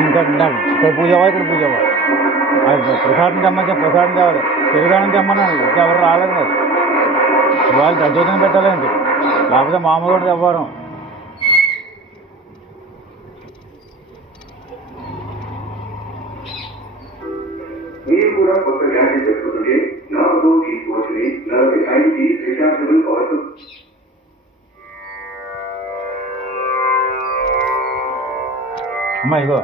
ఇంకా ఇక్కడ పూజ ఇక్కడ పూజ ప్రసాదం తెమ్మంటే ప్రసాదం తేవాలి పెరుగానం తెమ్మన్నాను ఇంకా ఎవరు రాలేదు మరి వాళ్ళు దర్శనం పెట్టాలండి లేకపోతే మామూలు కూడా తెవ్వరం మీరు కూడా కొత్త గ్యాడ్జెట్ పెట్టుకుంటే 4 తీసుకోవచ్చుని 45 రీఛార్జబుల్ పవర్ఫుల్ అమ్మా ఇగో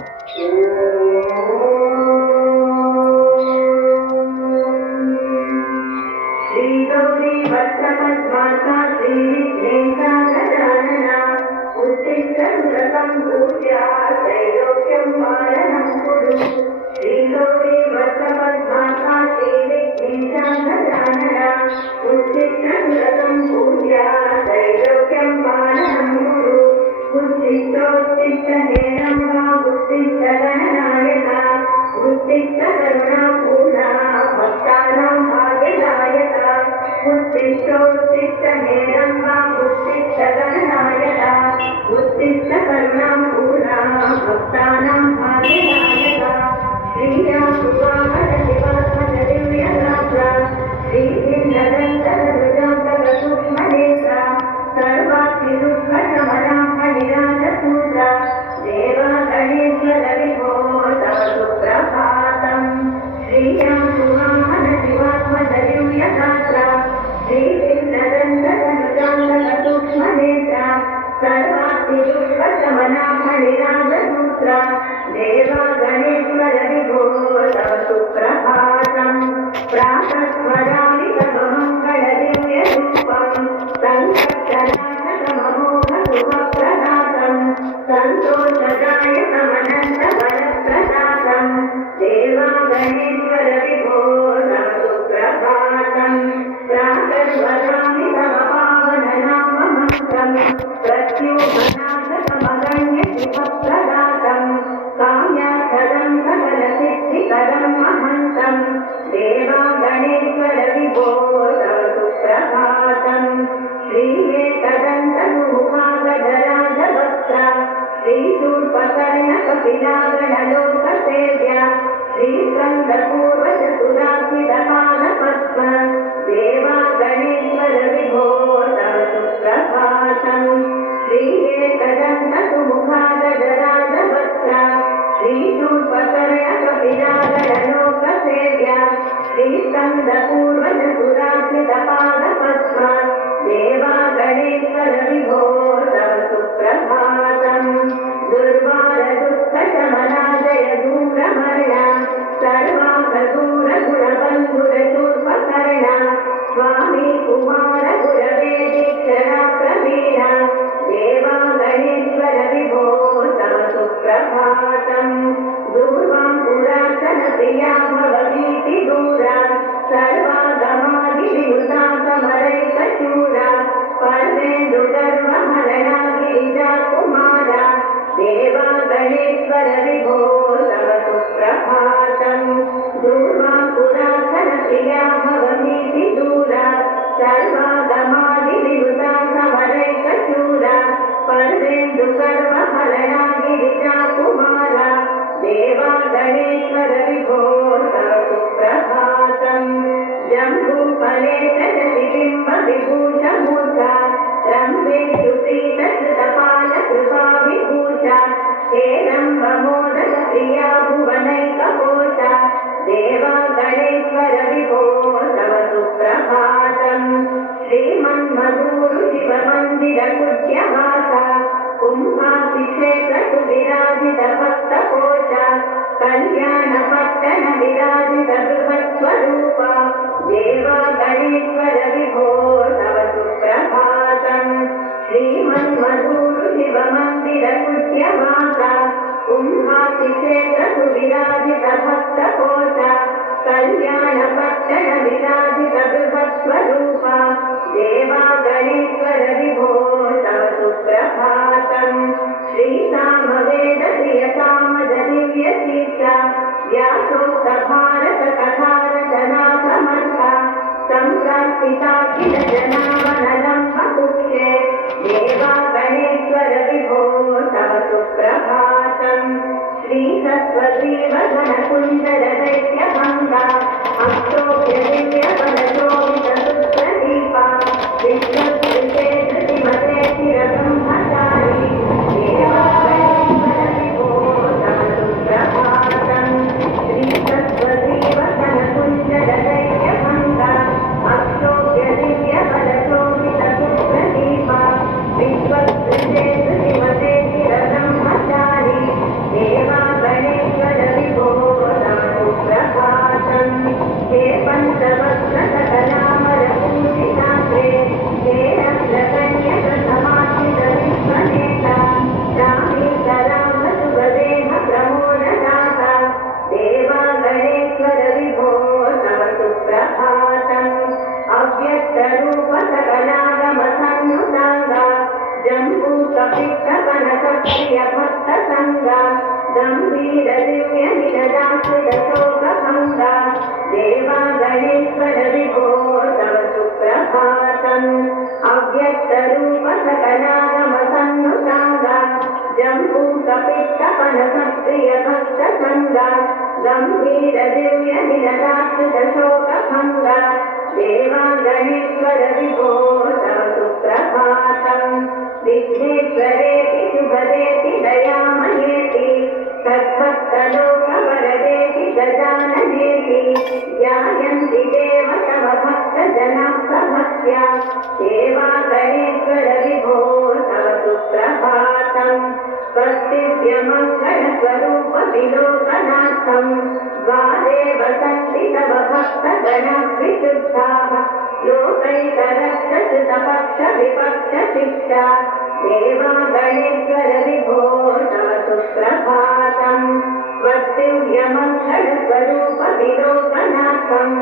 देवा गणेश्वर विभो तव सुप्रभातम् श्री कुञ्जरदैत्यभङ्गा अक्षोभ्यदिव्यबलशोभितसुप्रदीपा विश्वस्कृते धृतिमते चिरब्रह्मचारी देवागणेश्वरविभो तव सुप्रभातम् श्रीसत्त्वजीवसनकुञ्जरदैत्यभङ्गा अक्षोभ्यदिव्यबलशोभितसुप्रदीपा विश्वस्कृते धृतिमते चिरब्रह्मचारी देवागणेश्वरविभो तव सुप्रभातम् हे पञ्चवक्त्रसकलामरपूजिताग्रे हे रक्तकन्यकसमाश्रितविश्वनेता रामेशरामसुभदेह प्रमोददाता देवागणेश्वरविभो तव सुप्रभातम् अव्यक्तरूपसकलागमसन्नुताङ्गा जम्बूकपित्तकनकप्रियभक्तसङ्गा गम्भीरदिव्यनिरदाश्रितशोकभङ्गा देवागणेश्वरविभो तव सुप्रभातम् अव्यक्तरूपसकलागमसन्नुताङ्गा जम्बूकपित्तकनकप्रियभक्तसङ्गा गम्भीरदिव्यनिरदाश्रितशोकभङ्गा देवागणेश्वरविभो तव सुप्रभातम् विघ्नेश्वरेति शुभदेति दयामयेति तद्भक्तलोकवरदेति गजाननेति ध्यायन्ति देव तव भक्तजनाः प्रभक्त्या देवागणेश्वरविभो तव सुप्रभातम् स्वस्तिभ्यमङ्गलस्वरूपविलोकनाथम् द्वादेव सन्ति तव भक्तगणाः विशुद्धाः लोकैकरक्षसुतपक्षविपक्षशिक्षा देवागणेश्वरविभो तव सुप्रभातम् स्वस्तिभ्यमङ्गलस्वरूपविलोकनाथम्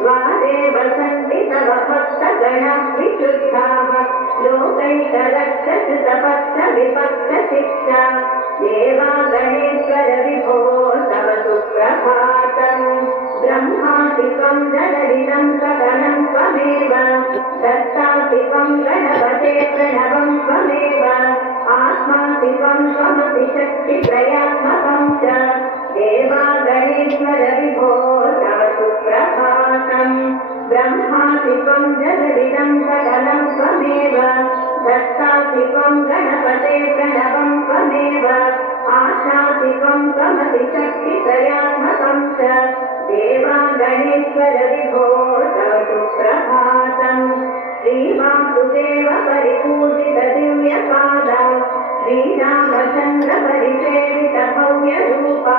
द्वादेव सन्ति तव भक्तगणाः विशुद्धाः लोकैकरक्षसुतपक्षविपक्षशिक्षा देवागणेश्वरविभो तव सुप्रभातम् ब्रह्मादिकं जलदिदं सकलं त्वमेव दत्तादिकं गणपते प्रणवं त्वमेव आत्मादिकं त्वमतिशक्तित्रयात्मकं च देवागणेश्वरविभो तव सुप्रभातम् ब्रह्मादिकं जलदिदं सकलं त्वमेव दत्तादिकं गणपते प्रणवं त्वमेव आशादिकं त्वमतिशक्तित्रयात्मकं च देवागणेश्वरविभो तव सुप्रभातम् श्रीवासुदेव परिपूजितदिव्यपादा श्रीरामचन्द्रपरिसेवितभव्यरूपा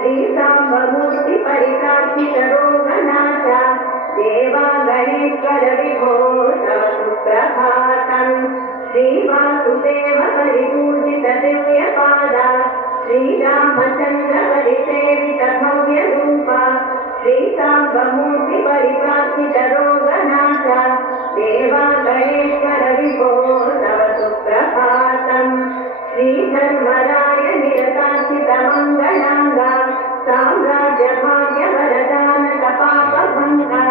श्रीसाम्बमूर्तिपरिकार्षितरोगनाथा देवागणेश्वरविभो तव सुप्रभातम् श्रीवासुदेव परिपूजितदिव्यपादा श्रीरामचन्द्रपरिसेवितभव्यरूपा श्रीसाम्बमूर्तिपरिप्रार्थितरोगनाथा देवागणेश्वरविभो तव सुप्रभातम् श्रीधर्मराय निरतार्थितमङ्गलाङ्गा साम्राज्यभाग्यवरदानकपापभङ्गा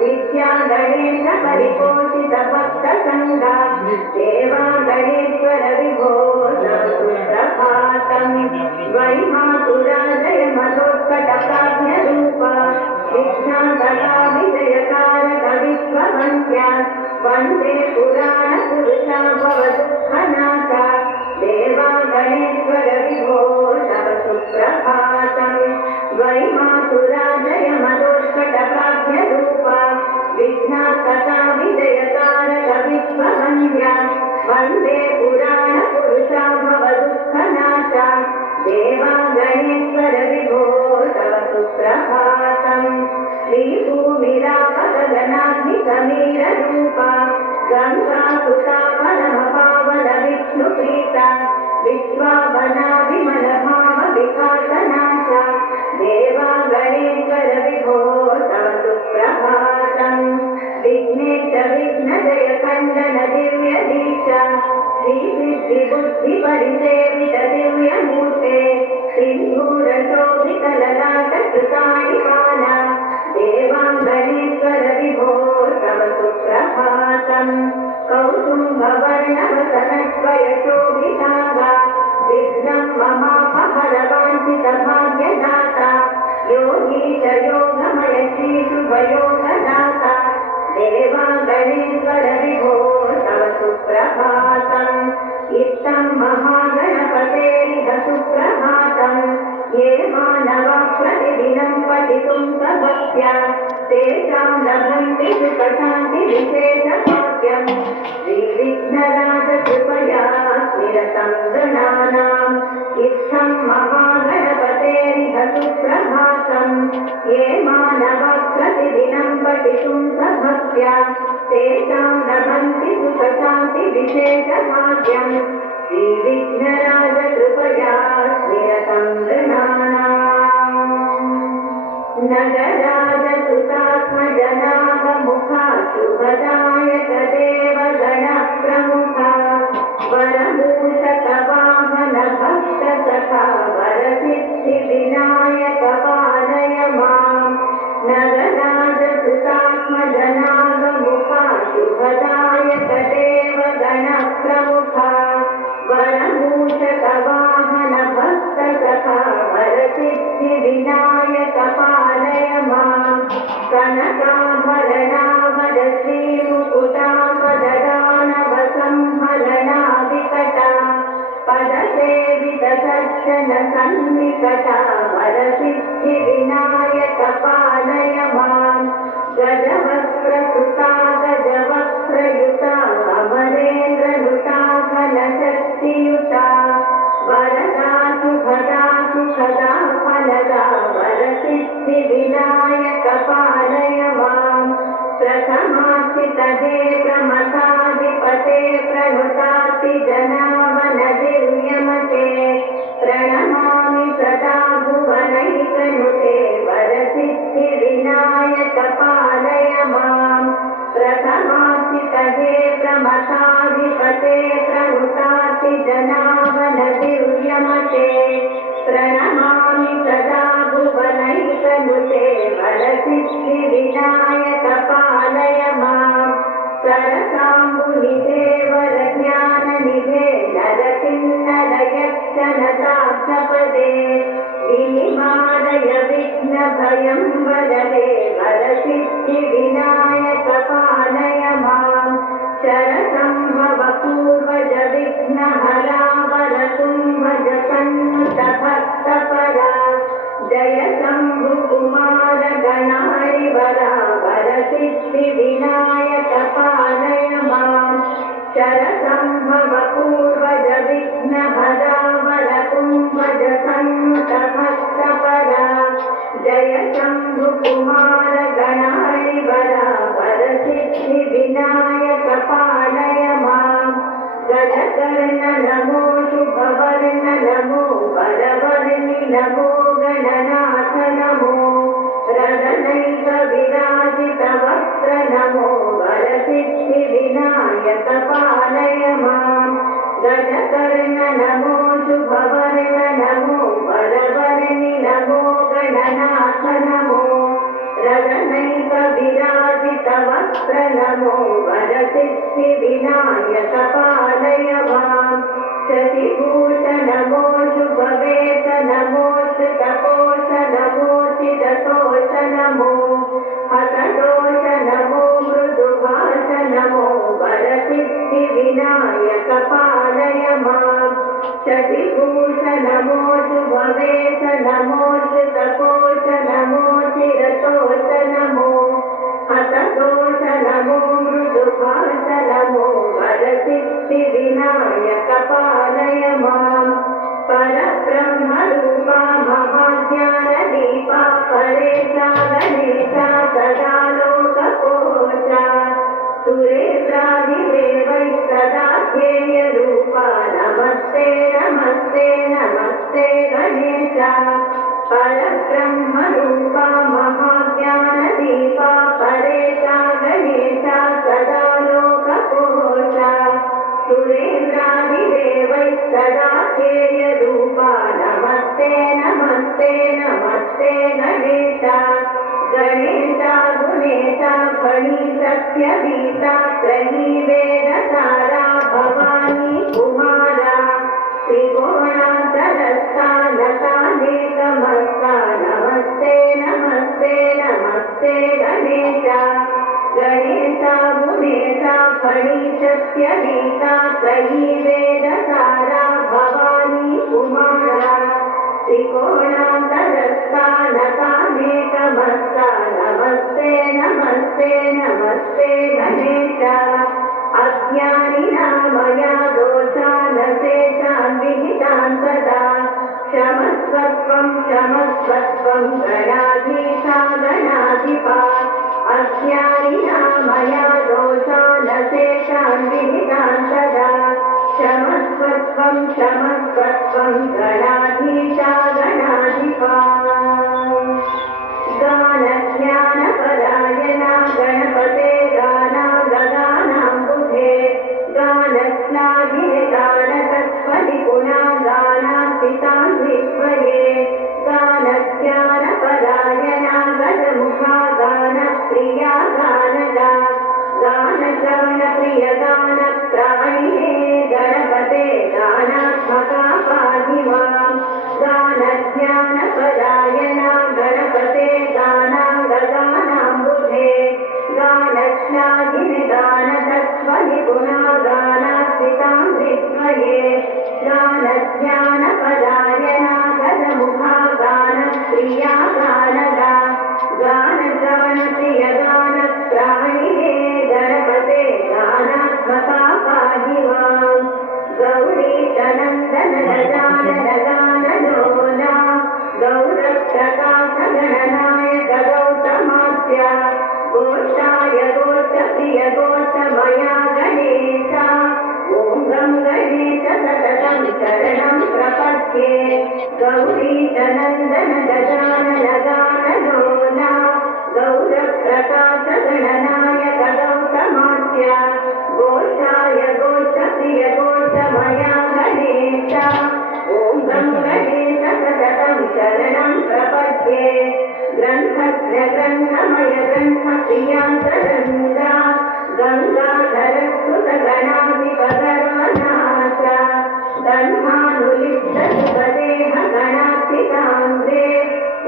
विद्यागणेश परिपोषितभक्तसङ्गा देवागणेश्वरविभो तव सुप्रभातम् वैमातुराजय मदोत्कटप्राज्ञरूपा विघ्नादका विजयकारक विश्ववन्द्या वन्दे पुराणपुरुषा भवदुःखनाथा देवागणेश्वरविभो तव सुप्रभातम् वैमातुराजय मदोत्कटप्राज्ञरूपा विघ्नादका विजयकारक विश्ववन्द्या वन्दे पुराणपुरुषा भवदुःखनाथा देवागणेश्वरविभो तव सुप्रभातम् श्रीभूमिरापगगनाग्निसमीररूपा गङ्गासुता परमपावनविष्णुप्रीता विश्वावना विमलभावविकासनाथा देवागणेश्वरविभो तव सुप्रभातम् विघ्नेश विघ्नजयकण्डन दिव्यदीक्षा श्रीसिद्धिबुद्धिपरिसेवितदिव्यमूर्ते सिन्धूरशोभितललाटकृताणिपाला देवागणेश्वरविभो तव सुप्रभातम् कौसुम्भवर्णवसनद्वयशोभिताङ्गा विघ्नं ममापहरवाञ्छितभाग्यदाता महागणपतेरिह सुप्रभातम् ये मानवाः प्रतिदिनं पठितुं सभक्त्या तेषां लभन्ते सुखशान्तिविशेषभाग्यम् श्रीविघ्नराजकृपया निरतं गणानाम् इत्थं महागणपतेरिह सुप्रभातम् ये मानवाः प्रतिदिनं पठितुं सभक्त्या तेषां लभन्ति सुखशान्तिविशेषभाग्यम् श्रीविघ्नराजकृपया निरतं गणानाम् नगराजसुतात्मजनागमुखा शुभदायक देवगणप्रमुखा वरभूषकवाहन भक्तसखा वरसिद्धिविनायक पालय माम् नगराजसुतात्मजनागमुखा शुभदायक देवगणप्रमुखा वरभूषकवाहन भक्तसखा वरसिद्धिविनायक पालय माम् कनकाभरणावद श्रीमुकुटापददानवसंहरणा विकटा पदसेवितदर्शन सन्निकटा वरसिद्धिविनायक पालय माम् गजवक्त्रकृता गजवक्त्रयुता अमरेन्द्रनुता फलशक्तियुता वरदा सुभदा सुखदा फलदा वरसिद्धिविनायक पालय माम् प्रथमास्थितहे प्रमथाधिपते प्रणुतातिजनावन दिव्यमते प्रणमामि सदा भुवनैकनुते वरसिद्धिविनायक पालय माम् प्रथमास्थितहे प्रमथाधिपते प्रणुतातिजनावन दिव्यमते प्रणमामि सदा भुवनैकनुते वरसिद्धिविनायक पालय माम् सरसाम्बुनिधे वरज्ञाननिधे नरकिन्नरयक्षणताक्षपदे विनिमालय विघ्नभयं वरदे वरसिद्धिविनायक पालय माम् शरसंभव पूर्वज विघ्नहरा वरकुम्भज सन्नुत भक्तपरा जय शम्भुकुमार गणारिवरा वरसिद्धिविनायक पालय माम् शरसंभव पूर्वज विघ्नहरा वरकुम्भज सन्नुत भक्तपरा जय शम्भुकुमार गणारिवरा वरसिद्धिविनायक पालय माम् गजकर्ण नमो शुभवर्ण नमो वरवर्णि नमो गणनाथ नमो रदनैक विराजित वक्त्र नमो वरसिद्धिविनायक पालय माम् गजकर्ण नमो शुभवर्ण नमो वरवर्णि नमो गणनाथ नमो रदनैक विराजित वक्त्र नमो वरसिद्धिविनायक पालय माम् शशिभूष नमो शुभवेश नमो श्रुतकोश नमो चिदतोष नमो हतदोष नमो मृदुभाष नमो वरसिद्धिविनायक पालय माम् शशिभूष नमो शुभवेश नमो श्रुतकोश नमो चिरतोष नमो हतदोष नमो मृदुभाष नमो वरसिद्धिविनायक पालय माम् परब्रह्मरूपा महाज्ञानदीपा परेशा गणेशा सदा लोकपोषा सुरेन्द्रादिदेवैः सदा ध्येयरूपा नमस्ते नमस्ते नमस्ते गणेशा परब्रह्मरूपा महाज्ञानदीपा परेशा गणेशा सदा लोकपोषा सुरेन्द्रादिदेवैः सदा ध्येयरूपा नमस्ते नमस्ते नमस्ते गणेशा गणेशा गुणेशा फणी सत्यवीता त्रयी वेदसारा भवानी कुमारा त्रिकोणान्तरस्था लतानेकमस्ता नमस्ते नमस्ते नमस्ते गणेशा गणेशा गुणेशा फणी सत्यवीता त्रयी वेदसारा त्रिकोणान्तरस्थानकामेकमस्ता नमस्ते नमस्ते नमस्ते गणेश अज्ञानिना मया दोषानशेषान् विहितान् सदा क्षमस्वत्वं क्षमस्वत्वं गणाधीशा गणाधिपा अज्ञानिना मया दोषानशेषान् विहितान् सदा क्षमस्वत्वं क्षमस्वत्वं गणाधीशा गणाधिपा गानज्ञानपरायणा गणपते गानागदानाम्बुधे गानश्लाघिने गानतत्त्वनिपुणा गानार्पितां विश्वये गानज्ञानपरायणा गजमुखा गानप्रिया गानगा गानश्रवणप्रिय गानप्राणिने गणपते गानात्मका पाहि मां गानज्ञानपरायणा गणपते गानाङ्गगानाम्बुधे गानश्लाघिने गानतत्त्वनिपुणा गानार्पितां विश्वये गानज्ञानपरायणा गजमुखा गानप्रिया गानगा गानश्रवणप्रिय गानप्राणिने गणपते गानात्मका पाहि मां गौरीशनन्दन गजानन गानलोला गौरप्रकाश गणनायक गौतमास्य गोष्ठाय गोष्ठप्रिय गोष्ठमया गणेशा ॐ गं गणेश सततं शरणं प्रपद्ये गौरीशनन्दन गजानन गानलोला गौरप्रकाश गणनायक गौतमास्य गोष्ठाय गोष्ठप्रिय गोष्ठमया गणेशा ॐ गं गणेश सततं शरणं प्रपद्ये ग्रन्थज्ञ ग्रन्थमय ग्रन्थप्रियान्तरङ्गा गङ्गाधरस्तुत गणाधिपगर्वनाथ गन्धानुलिप्तसुखदेह गणार्पिताङ्गे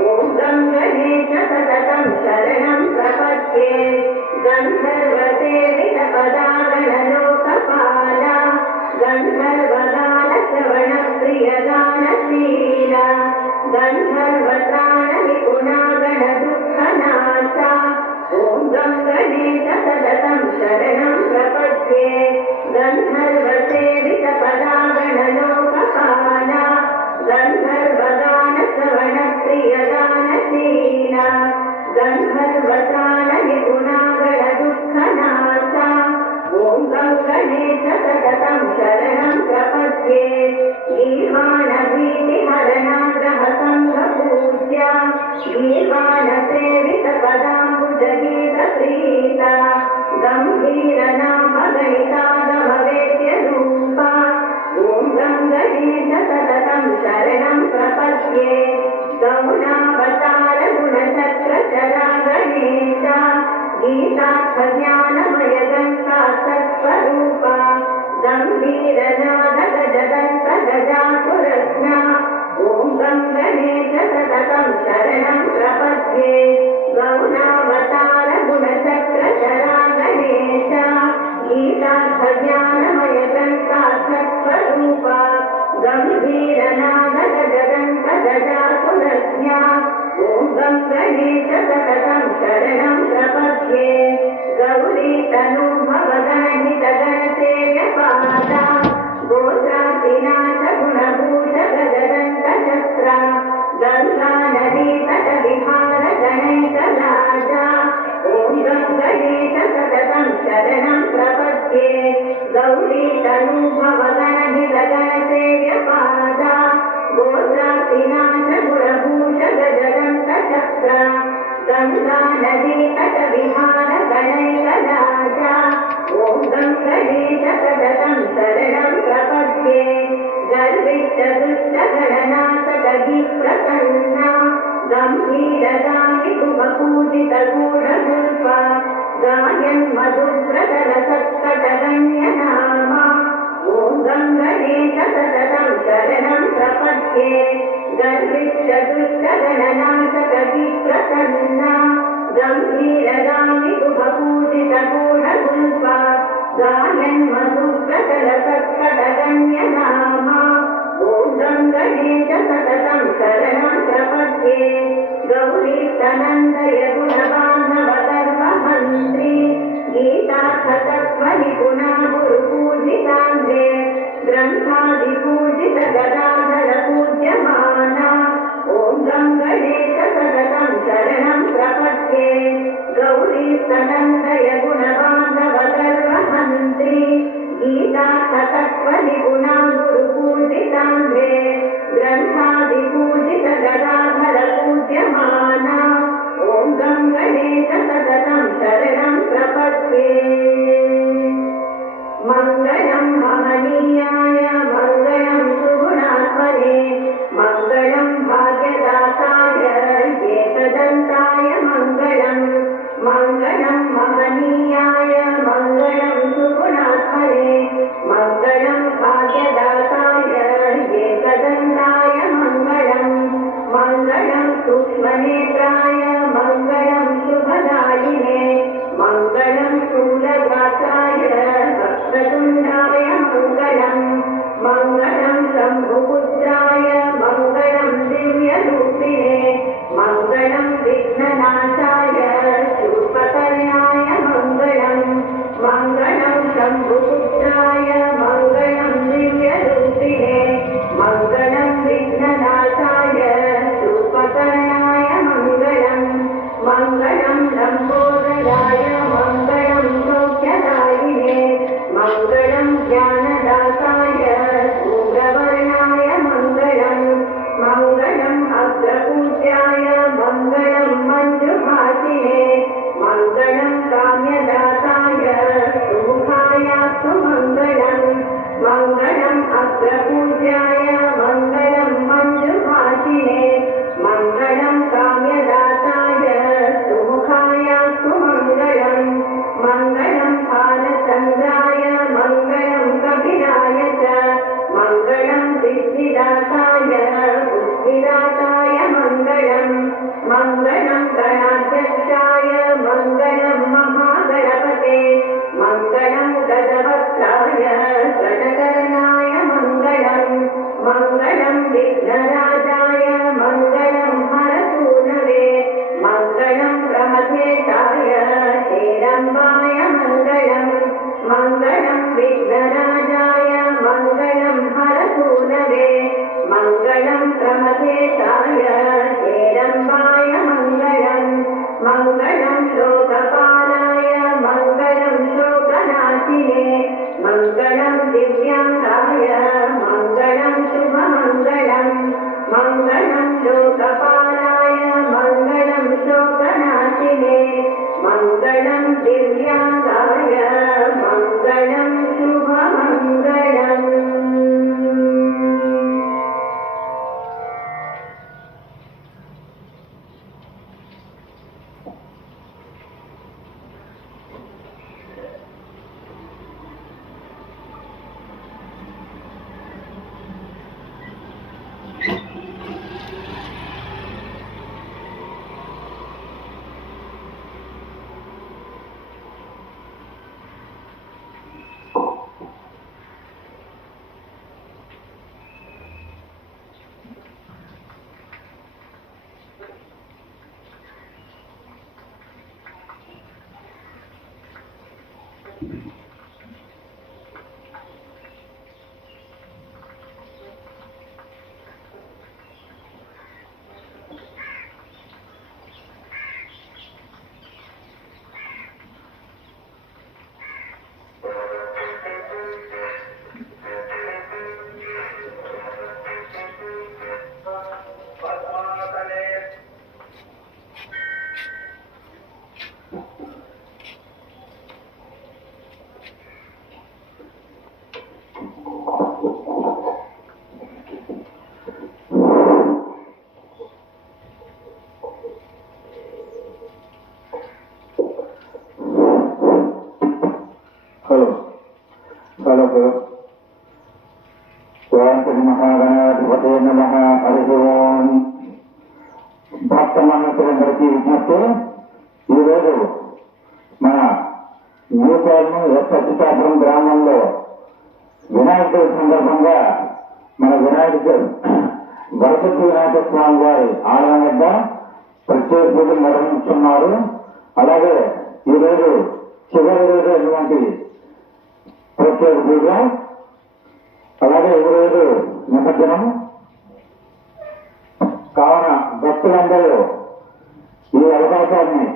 ॐ गं गणेश सततं शरणं प्रपद्ये गन्धर्वसेवितपदा गणलोकपाला गन्धर्वगानश्रवणप्रिय गानशीला गन्धर्वत्राणनिपुणा गणदुःखनाशा ॐ गं गणेश सततं शरणं प्रपद्ये गन्धर्वसेवितपदा गणलोकपाला गन्धर्वगानश्रवणप्रिय गानशीला गन्धर्वत्राणनिपुणा गणदुःखनाशा ॐ गं गणेश सततं शरणं प्रपद्ये गीर्वाणभीतिहरणा ग्रहसङ्घपूज्या गीर्वाणसेवितपदाम्बुजगीतप्रीता गम्भीरनामगणितागमवेद्यरूपा ॐ गं गणेश सततं शरणं प्रपद्ये गौणावतार गुणचक्रचरा गणेशा गीतार्थज्ञानमय गङ्गासत्स्वरूपा गम्भीरनाद गजदन्त गजासुरज्ञा ॐ गं गणेश सततं शरणं प्रपद्ये गौणावतार गुणचक्रचरा गणेशा गीतार्थज्ञानमय गङ्गासत्स्वरूपा गम्भीरनाद गजदन्त गजासुरज्ञा ॐ गं गणेश सततं शरणं प्रपद्ये गौरीतनूभवगणहितगणसेव्यपादा गोत्रातिनाथ गुणभूष गजदन्तचक्रा गङ्गानदीतटविहार गणैकलाजा ॐ गं गणेश सततं शरणं प्रपद्ये गौरीतनूभवगणहितगणसेव्यपादा गोत्रातिनाथ गुणभूष गजदन्तचक्रा गङ्गानदीतटविहार गणैकलाजा ॐ गं गणेश सततं शरणं प्रपद्ये गर्विष्ठदुष्टगणनाथगीप्रसन्ना गम्भीरगामि शुभपूजितगूढगुल्पा गायन् मधुव्रतरसत्कटगण्यनामा ॐ गं गणेश सततं शरणं प्रपद्ये गर्विष्ठदुष्टगणनाथगीप्रसन्ना गम्भीरगामि शुभपूजितगूढगुल्पा गायन् मधुव्रतरसत्कटगण्यनामा ॐ गं गणेश सततं शरणं प्रपद्ये गौरीस्तनन्दय गुणबान्धवतर्वमन्त्री गीतार्थतत्त्वनिपुणा गुरुपूजिताङ्गे ग्रन्थादिपूजित गदाधर पूज्यमाना ॐ गं गणेश सततं शरणं प्रपद्ये गौरीस्तनन्दय गुणबान्धवतर्वमन्त्री गीतार्थतत्त्वनिपुणा गुरुपूजिताङ्गे ग्रन्थादिपूजित गदाधर पूज्यमाना ॐ गं गणेश सततं शरणं प्रपद्ये मङ्गलं महनीयाय मङ्गलं सुगुणात्मने मङ्गलं भाग्यदाताय एकदन्ताय मङ्गलं मङ्गलं महनीयाय मङ्गलं सुगुणात्मने मङ्गलं भाग्यदाताय एकदन्ताय मङ्गलं मङ्गलं सूक्ष्मनेत्राय मङ्गलं शुभदायिने मङ्गलं स्थूलगात्राय वक्रतुण्डाय मङ्गलं मङ्गलं शम्भुपुत्राय मङ्गलं दिव्यरूपिणे मङ्गलं विघ्ननाशाय शूर्पकर्णाय मङ्गलं मङ्गलं शम्भुपुत्राय मङ्गलं दिव्यरूपिणे मङ्गलं विघ्ननाशाय शूर्पकर्णाय मङ्गलं मङ्गलं लम्बोदराय मङ्गलं सौख्यदायिने मङ्गलं ज्ञानदाताय शूद्रवर्णाय मङ्गलं मङ्गलं अग्रपूज्याय मङ्गलं मञ्जुभाषिणे मङ्गलं काम्यदाताय सुमुखायास्तु मङ्गलं मङ्गलं अग्रपूज्याय मङ्गलं मञ्जुभाषिणे मङ्गलं काम्यदाताय सुमुखायास्तु मङ्गलं मङ्गलं भालचन्द्राय मङ्गलं कपिलाय च मङ्गलं सिद्धिदाताय बुद्धिदाताय मङ्गलं मङ्गलं गणाध्यक्षाय मङ्गलं महागणपते मङ्गलं गजवक्त्राय गणकर्णाय मङ्गलं मङ्गलं विघ्नराजाय मङ्गलं हरसूनवे मङ्गलं प्रमथेशाय हेरम्बाय मङ्गलं मङ्गलं विघ्नराजाय मङ्गलं हरसूनवे मङ्गलं प्रमथेशाय हेरम्बाय मङ्गलं मङ्गलं श्लोकपालाय मङ्गलं शोकनाशिने मङ्गलं दिव्याङ्गाय मङ्गलं शुभमङ्गलं मङ्गलं लोकपालाय मङ्गलं शोकनाशिने मङ्गलं दिव्याङ्गाय मङ्गलं शुभमङ्गलम् महागणाधिपते नमः हरिः ओम् భక్త మహాశయులందరికీ విజ్ఞప్తి ఈరోజు మన న్యూకాల్ను ఎస్ అచ్యుతాపురం గ్రామంలో వినాయక చవితి సందర్భంగా మన గణపతి వినాయక స్వామి వారి ఆలయం వద్ద ప్రత్యేక పూజలు నిర్వహించున్నారు. అలాగే ఈరోజు చివరి రోజు ఎటువంటి ప్రత్యేక పూజ, అలాగే ఈరోజు నిమజ్జనం కావున భక్తులందరూ ఈ అవకాశాన్ని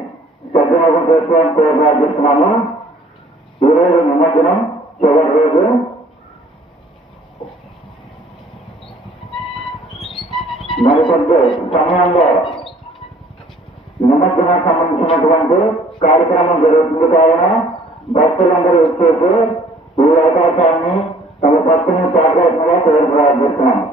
సద్వినియోగం చేసుకోవాలని ప్రార్థిస్తున్నాము. ఈరోజు నిమజ్జనం చివరి రోజు. మరికొంత సమయంలో నిమజ్జనం సంబంధించినటువంటి కార్యక్రమం జరుగుతుంది. కావున భక్తులందరూ వచ్చేసి ఈ అవకాశాన్ని తమ భక్తుని సహకరించగా ప్రార్థిస్తున్నాము.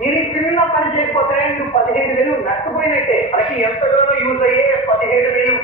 మీరు చిన్న పని చేయకపోతే నువ్వు 15,000 నష్టపోయినట్టే. మనకి ఎంతగానో యూజ్ అయ్యే 17,000.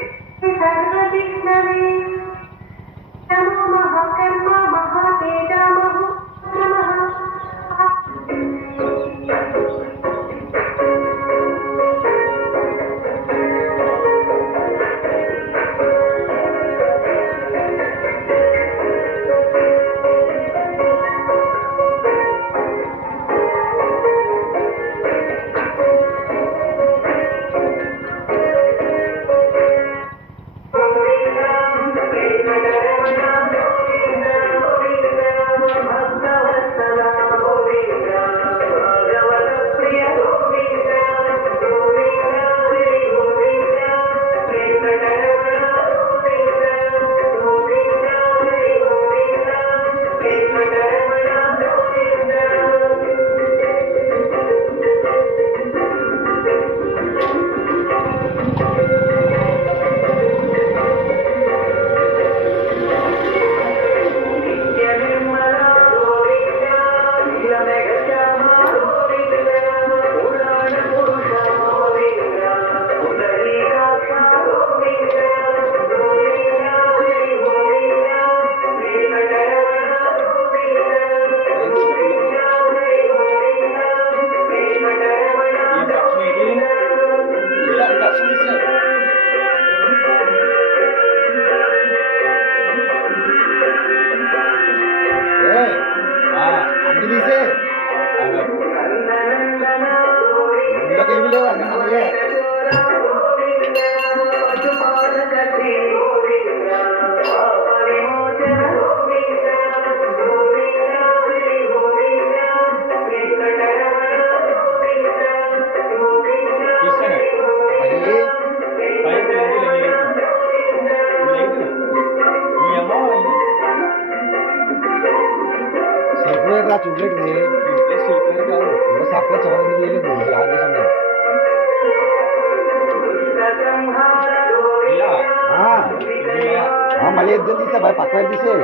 మళ్ళీ ఇద్దరు తీసే బాయ్ పక్క తీసే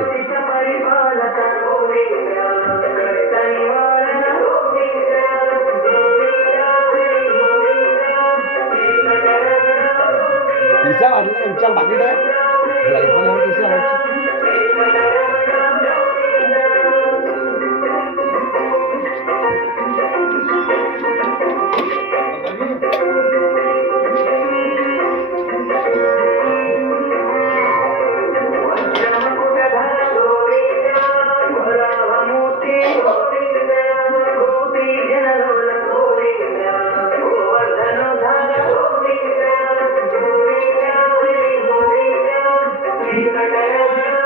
తీసా అట్లా నిమిషాలు పక్కడే తీసా Thank you.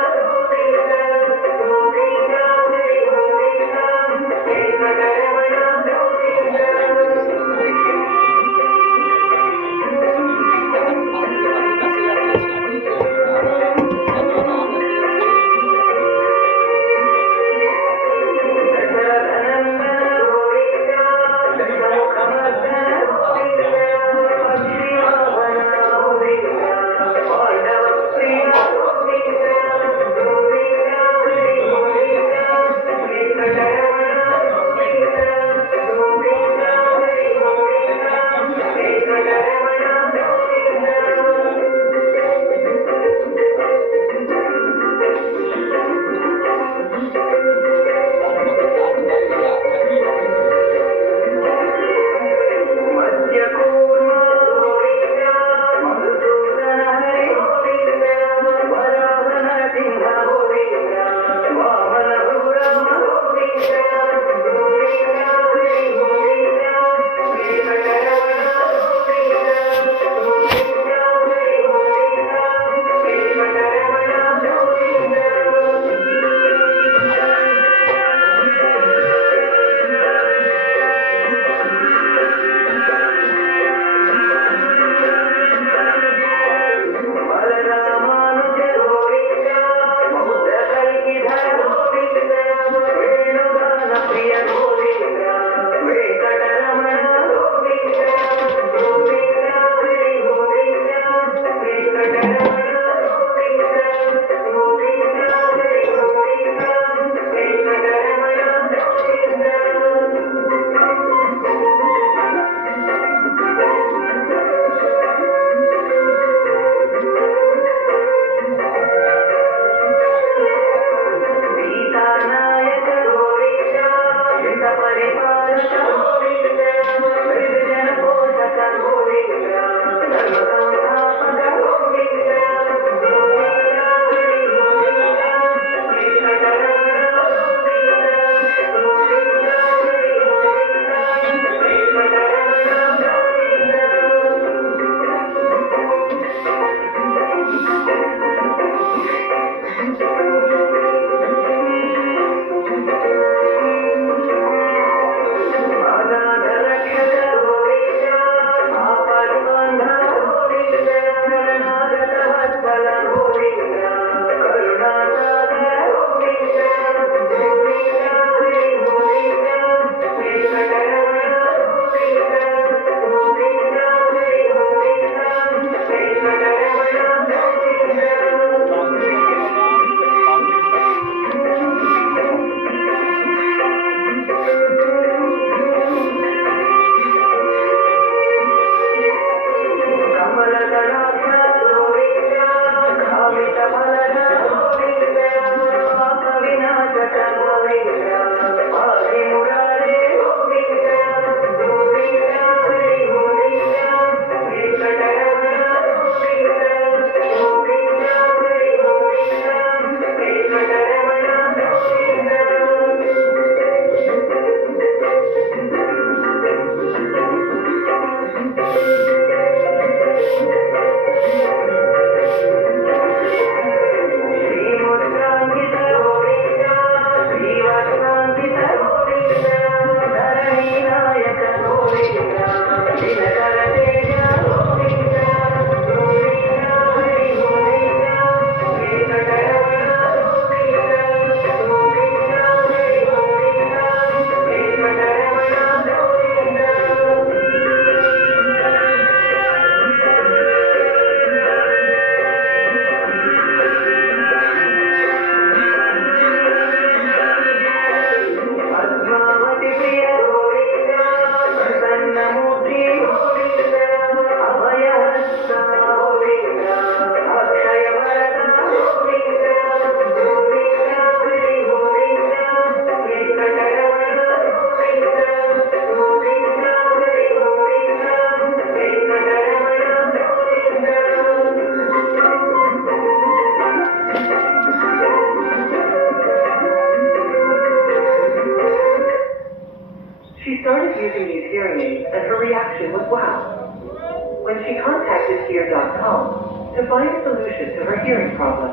home to find a solution to her hearing problem,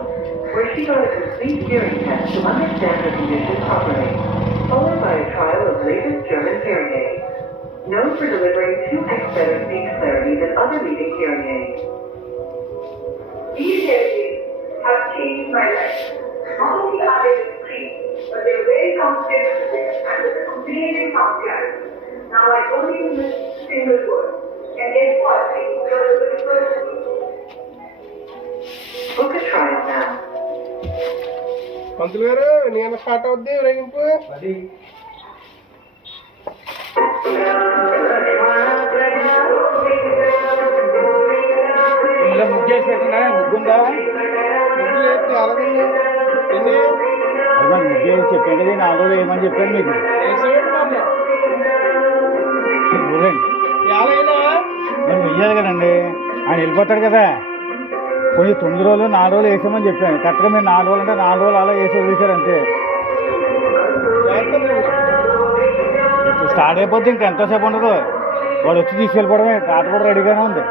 where she got a complete hearing test to understand her condition properly, followed by a trial of latest German hearing aids, known for delivering 2x better speech clarity than other leading hearing aids. These hearings have changed my life. Not only are they discreet, but they're very comfortable to wear and with a completely sound clarity. Now I don't even miss a single word. And guess what? I can hear a whisper. Book a trial now. పంతులు గారు నేను start అవుద్ది ఊరేగింపు ఇలా ముగ్గేసి పెట్టినా ముగ్గుందా అలాగే ఎన్ని అదే ముగ్గేసి చెప్పాను కదా 4 రోజులు ఏమని చెప్పాను మీకు ఊరండి యాలైనా మరి వెయ్యాలి కదండి ఆయన వెళ్ళిపోతాడు కదా కొంచెం 9 రోజులు 4 రోజులు వేసామని చెప్పాను కరెక్ట్గా మీరు 4 రోజులు అంటే 4 రోజులు అలా వేసి వదిలేశారు అంతే ఇప్పుడు స్టార్ట్ అయిపోద్ది ఇంకా ఎంతోసేపు ఉండదు వాడు వచ్చి తీసుకెళ్ళిపోవడమే తాత కూడా రెడీగానే ఉంది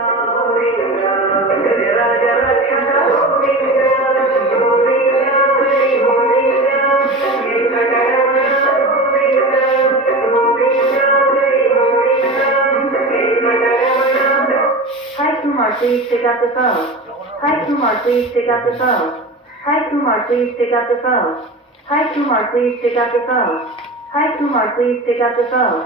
Hi Kumar, please pick up the phone. Hi Kumar, please pick up the phone. Hi Kumar, please pick up the phone. Hi Kumar, please pick up the phone. Hi Kumar, please pick up the phone.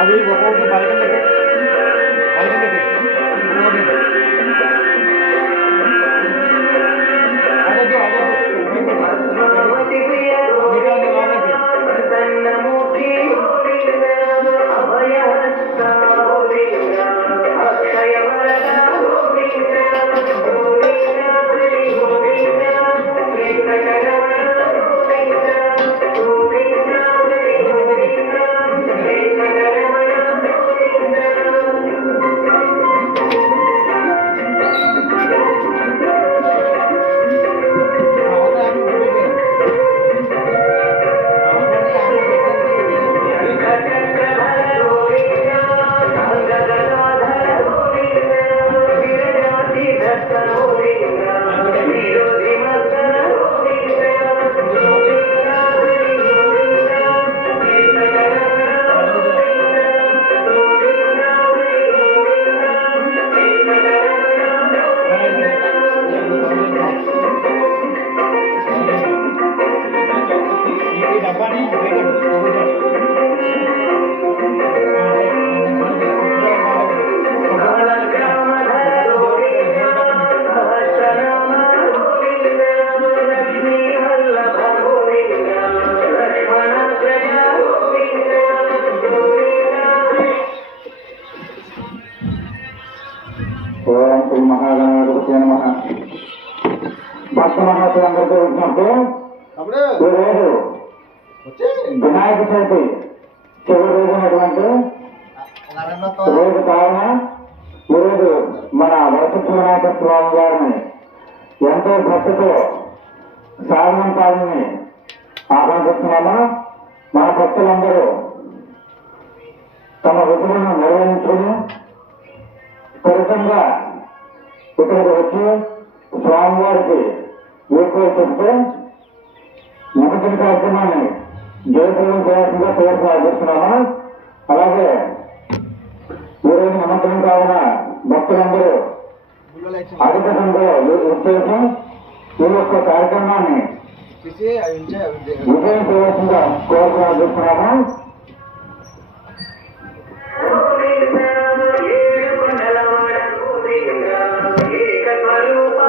అవి ఒక్కొక్కటి పలకండి పలకండి అదొద్దు ఓం శ్రీ మహాగణాధిపతి నమః. భక్త మహాశయులందరికీ విజ్ఞప్తి, అప్పుడు ఈరోజు వచ్చే వినాయక చవితి చివరి రోజునటువంటి రోజు కావున ఈరోజు మన వరసిద్ధ వినాయక స్వామి వారిని ఎంతో భక్తితో సాధనంతాలని ఆహ్వానిస్తున్నాము. మన భక్తులందరూ తమ విధులను నిర్వహించుకుని ఫలితంగా ఇక్కడికి వచ్చి స్వామివారికి ఎక్కువ చెప్తే నిమజ్జన కార్యక్రమాన్ని జయప్రదం చేయాల్సిందిగా పేరు ప్రార్థిస్తున్నాము. అలాగే ఈరోజు నిమజ్జనం కావున భక్తులందరూ అధిక సంఖ్యలో ఉద్దేశం ఈ యొక్క కార్యక్రమాన్ని తీసి అవి ఉంచే విజయం చేయవలసిందిగా కోరు ప్రార్థిస్తున్నాము.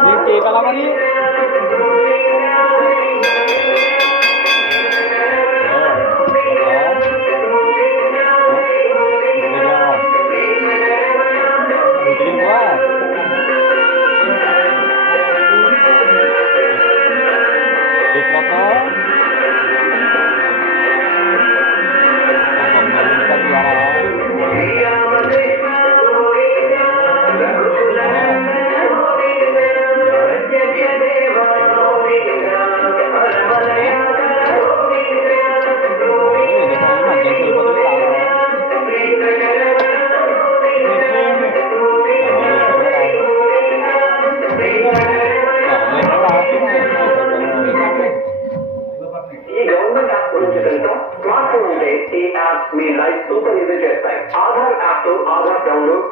మీకు కేకాలా మరి ఈ గవర్నమెంట్ యాప్ గురించి తెలుసా? స్మార్ట్ ఫోన్ ఉంటే ఈ యాప్ మీ లైఫ్ సూపర్ ఈజీ చేస్తాయి. ఆధార్ యాప్ తో ఆధార్ డౌన్లోడ్